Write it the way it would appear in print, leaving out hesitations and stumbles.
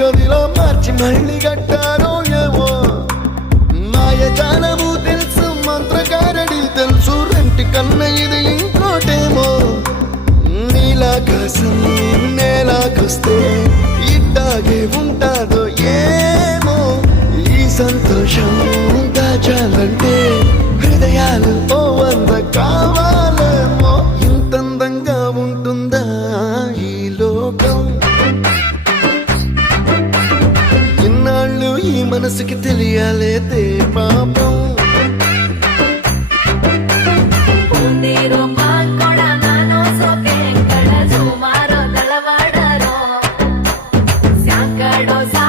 గదిలో మార్చి మళ్ళీ కట్టారో ఏమో మాయజాలము తెలుసు మంత్రకారడి తెలుసు రెంటి కన్న ఇది ఇంకోటేమో నీలాకాశం నేలాకొస్తే ఇట్టాగే ఉంటాదో ఏమో ఈ సంతోషం దాచాలంటే హృదయాలు ఓ వంద కావాలేమో ఇంతందంగా ఉంటుందా ఈ లోకం ఇన్నాళ్ళు ఈ మనసుకి తెలియాలేదే పాపం Dos